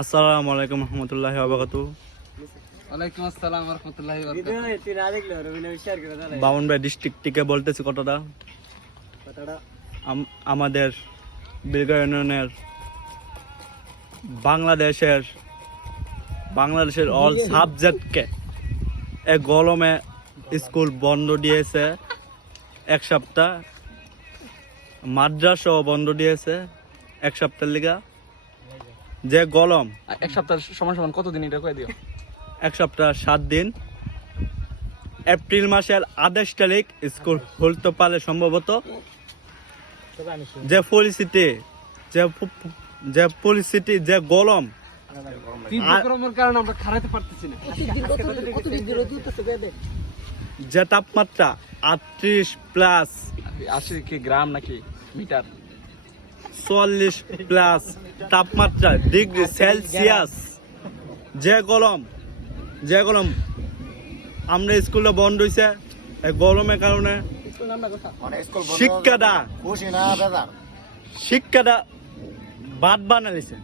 আসসালামু আলাইকুম রহমতুল্লাহি ওয়া বারাকাতুহু। ওয়ালাইকুম আসসালাম ওয়া রাহমাতুল্লাহি ওয়া বারাকাতুহু। বামনবাড়িয়া ডিস্ট্রিক্ট থেকে বলতেছি কথাটা। আমাদের বিলগাঁও ইউনিয়নের বাংলাদেশের অল সাবজেক্টকে এক গরমে স্কুল বন্ধ দিয়েছে এক সপ্তাহ, মাদ্রাসাও বন্ধ দিয়েছে এক সপ্তাহের লিগা। যে গরম এক সপ্তাহ সমান কতদিন এটা কয়ে দিও? এক সপ্তাহ 7 দিন। এপ্রিল মাসের 28 তারিখ স্কুল খুলতে পারে সম্ভবত। যে পরিস্থিতি যে গরম, গরমের কারণে আমরা খারাইতে পারতেছি না। যে তাপমাত্রা 38+ আসে কি গ্রাম নাকি মিটার? 44+ তাপমাত্রা ডিগ্রি সেলসিয়াস। যে গরম আমরা স্কুলটা বন্ধ হয়েছে এই গরমের কারণে। শিক্ষাটা বাদ বানাইছে।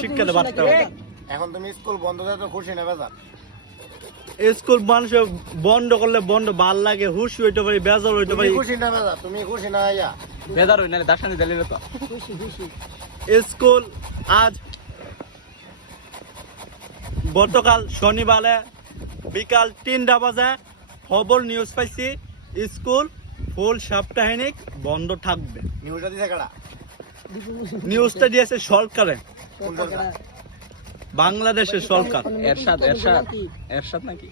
শিক্ষাটা বাদ এখন তুমি স্কুল বন্ধ করে তো খুশি না বেজার? স্কুল মানুষ বন্ধ করলে বন্ধ ভাল লাগে, হুশি হইতে পারি, বেজার হইতে পারি। খুশি না বেজার? তুমি খুশি না ইয়া বেজার হই না দাশানি দিলে তো স্কুল আজ গতকাল শনিবারে বিকাল 3টা বাজে খবর নিউজ পাইছি স্কুল ফুল সাপ্তাহিক বন্ধ থাকবে। নিউজটা দিছে কারা? নিউজটা দিয়েছে সরকারে, বাংলাদেশের সরকার। এরশাদ নাকি?